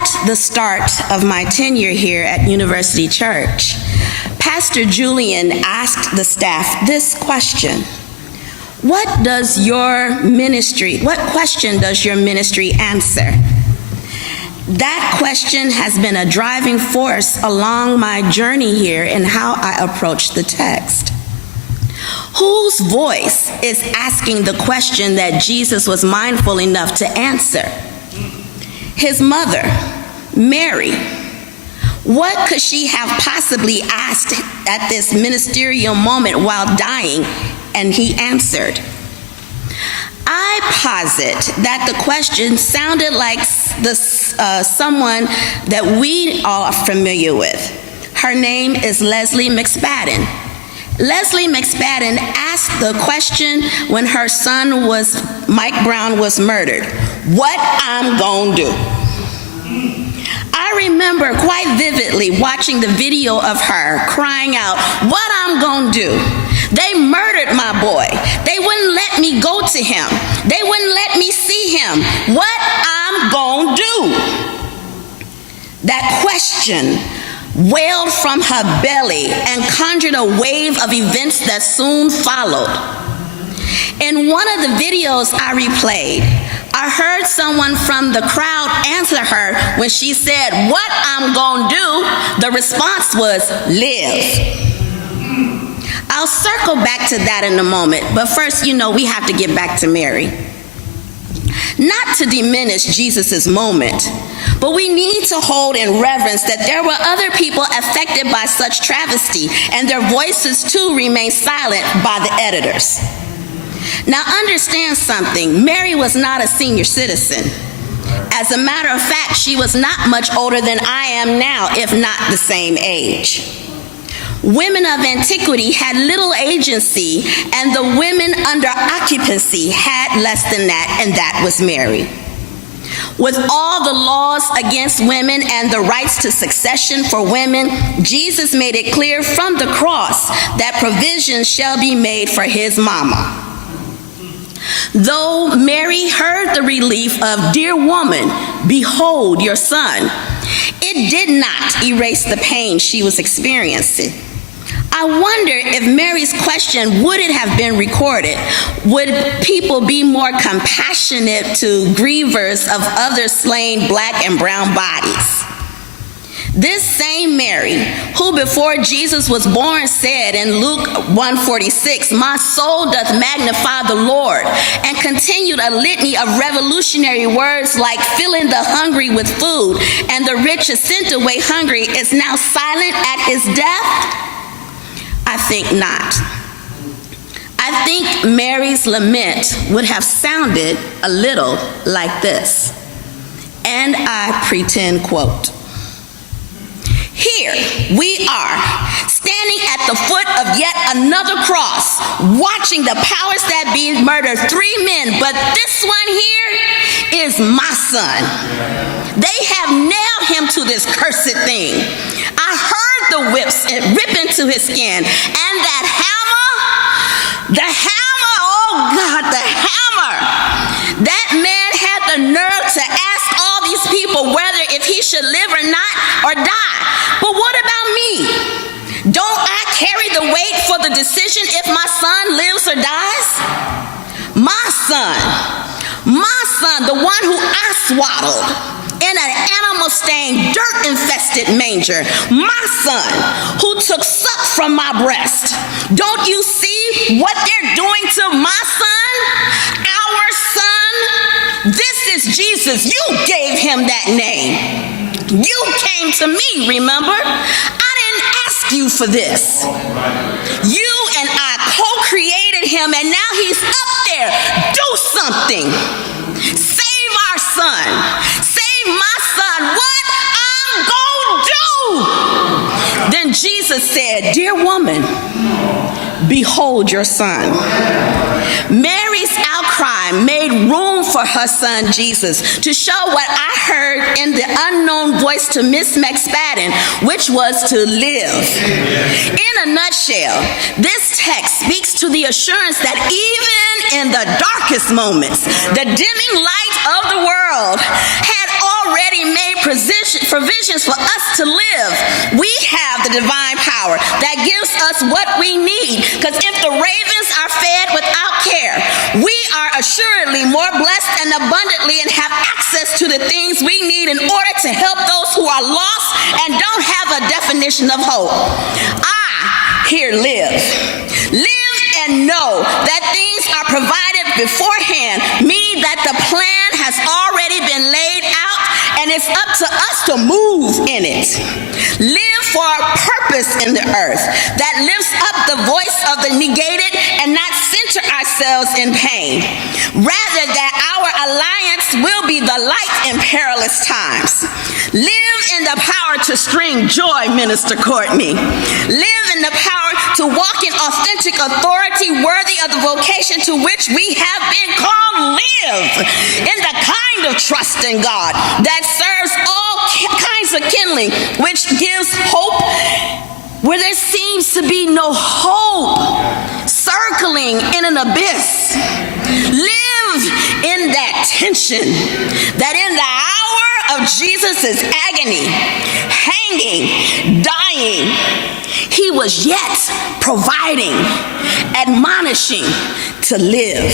At the start of my tenure here at University Church, Pastor Julian asked the staff this question: what question does your ministry answer? That question has been a driving force along my journey here in how I approach the text. Whose voice is asking the question that Jesus was mindful enough to answer? His mother, Mary. What could she have possibly asked at this ministerial moment while dying? And he answered. I posit that the question sounded like someone that we all are familiar with. Her name is Leslie McSpadden. Leslie McSpadden asked the question when her son Mike Brown was murdered: what I'm gonna do? I remember quite vividly watching the video of her crying out, what I'm gonna do? They murdered my boy. They wouldn't let me go to him. They wouldn't let me see him. What I'm gonna do? That question wailed from her belly and conjured a wave of events that soon followed. In one of the videos I replayed, I heard someone from the crowd answer her when she said, what I'm gonna do, the response was, live. I'll circle back to that in a moment, but first, we have to get back to Mary. Not to diminish Jesus' moment, but we need to hold in reverence that there were other people affected by such travesty, and their voices too remain silent by the editors. Now understand something, Mary was not a senior citizen. As a matter of fact, she was not much older than I am now, if not the same age. Women of antiquity had little agency, and the women under occupancy had less than that, and that was Mary. With all the laws against women and the rights to succession for women, Jesus made it clear from the cross that provision shall be made for his mama. Though Mary heard the relief of, dear woman, behold your son, it did not erase the pain she was experiencing. I wonder if Mary's question, would it have been recorded? Would people be more compassionate to grievers of other slain black and brown bodies? This same Mary, who before Jesus was born said in Luke 1:46, my soul doth magnify the Lord, and continued a litany of revolutionary words like filling the hungry with food and the rich is sent away hungry, is now silent at his death? I think not. I think Mary's lament would have sounded a little like this, and I pretend quote, here we are, standing at the foot of yet another cross, watching the powers that be murder 3 men, but this one here is my son. They have nailed him to this cursed thing. I heard the whips rip into his skin, and that hammer, oh God, the hammer. That man had the nerve to ask all these people whether if he should live or not, or die. But what about me? Don't I carry the weight for the decision if my son lives or dies? My son, the one who I swaddled in an animal-stained, dirt-infested manger, my son, who took suck from my breast. Don't you see what they're doing to my son? Our son? This is Jesus. You gave him that name. You came to me, remember? I didn't ask you for this. You and I co-created him, and now he's up there. Do something. Save our son. Save my son. What I'm gonna do? Then Jesus said, dear woman, behold your son. Mary's outcry made room for her son Jesus to show what I heard in the unknown voice to Miss McSpadden, which was to live. In a nutshell, this text speaks to the assurance that even in the darkest moments, the dimming light of the world had already made provisions for us to live. We have the divine power that gives us what we need. Because if the ravens are fed without care, we are assuredly more blessed and abundantly and have access to the things we need in order to help those who are lost and don't have a definition of hope. Here live. Live and know that things are provided beforehand, meaning that the plan has already been laid out and it's up to us to move in it. Live for a purpose in the earth that lifts up the voice of the negated and not center ourselves in pain. Rather, that our alliance will be the light in perilous times. Live in the power to string joy, Minister Courtney. Live in the power to walk in authentic authority worthy of the vocation to which we have been called. Live in the kind of trust in God that serves all kinds of kindling, which gives hope where there seems to be no hope, circling in an abyss. Live in that tension that in the hour of Jesus' agony, hanging, dying, he was yet providing, admonishing to live.